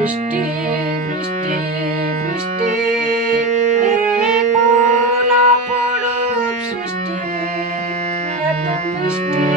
বৃষ্টি বৃষ্টি বৃষ্টি কোন সৃষ্টি? এত বৃষ্টি।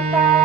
Bye.